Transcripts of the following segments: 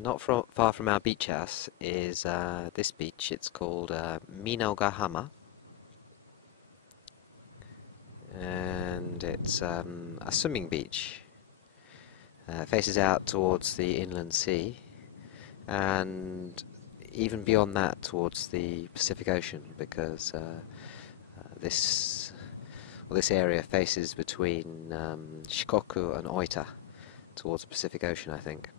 Not far from our beach house is this beach. It's called Minogahama, and it's a swimming beach. Faces out towards the inland sea, and even beyond that towards the Pacific Ocean, because this area faces between Shikoku and Oita towards the Pacific Ocean, I think.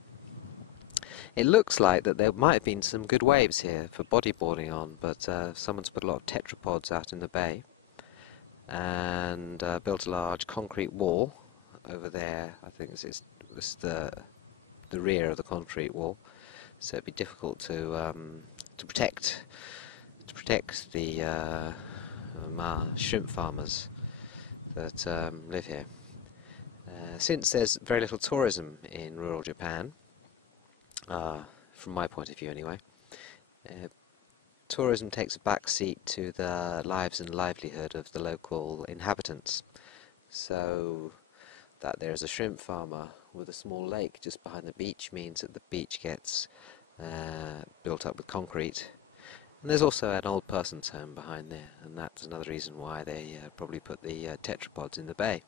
It looks like that there might have been some good waves here for bodyboarding on, but someone's put a lot of tetrapods out in the bay and built a large concrete wall over there. I think this is the rear of the concrete wall, so it'd be difficult to protect the shrimp farmers that live here. Since there's very little tourism in rural Japan, from my point of view anyway, tourism takes a back seat to the lives and livelihood of the local inhabitants. So that there's a shrimp farmer with a small lake just behind the beach means that the beach gets built up with concrete. And there's also an old person's home behind there, and that's another reason why they probably put the tetrapods in the bay.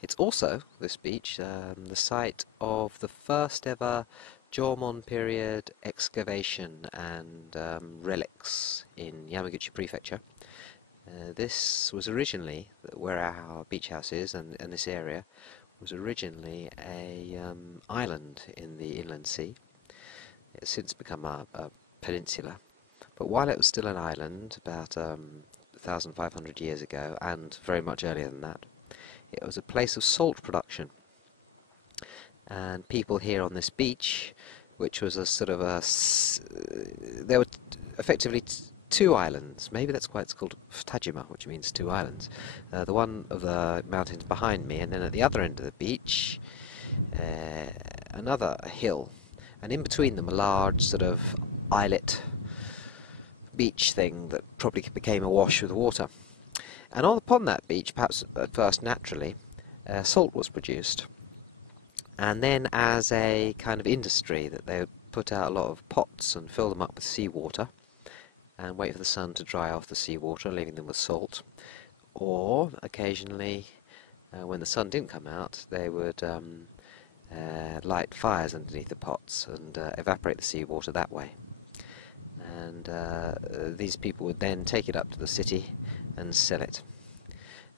It's also, this beach, the site of the first ever Jomon period excavation and relics in Yamaguchi Prefecture. This was originally, where our beach house is, and this area, was originally a island in the inland sea. It's since become a peninsula. But while it was still an island, about 1,500 years ago, and very much earlier than that, it was a place of salt production. And people here on this beach, which was a sort of there were effectively two islands. Maybe that's why it's called Aiofutajima, which means two islands. The one of the mountains behind me, and then at the other end of the beach, another hill. And in between them, a large sort of islet beach thing that probably became awash with water. And upon that beach, perhaps at first naturally, salt was produced. And then as a kind of industry, that they would put out a lot of pots and fill them up with seawater and wait for the sun to dry off the seawater, leaving them with salt. Or occasionally, when the sun didn't come out, they would light fires underneath the pots and evaporate the seawater that way. And these people would then take it up to the city and sell it.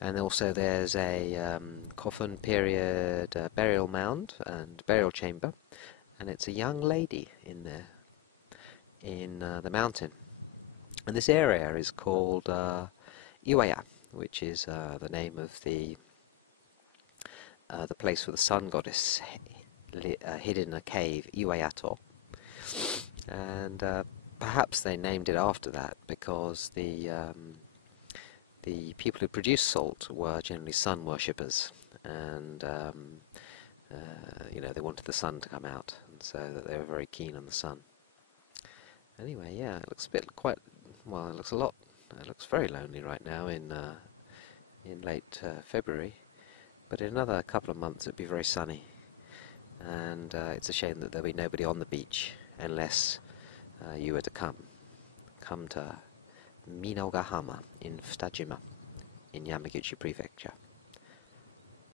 And also there's a coffin period burial mound and burial chamber, and it's a young lady in there, in the mountain. And this area is called Iwaya, which is the name of the place where the sun goddess hid in a cave, Iwayanoto. And perhaps they named it after that because the people who produced salt were generally sun worshippers, and they wanted the sun to come out, and so that they were very keen on the sun. Anyway, yeah, it looks a bit quite well. It looks very lonely right now in late February, but in another couple of months it'll be very sunny, and it's a shame that there'll be nobody on the beach unless you were to come to Minogahama in Futajima in Yamaguchi Prefecture.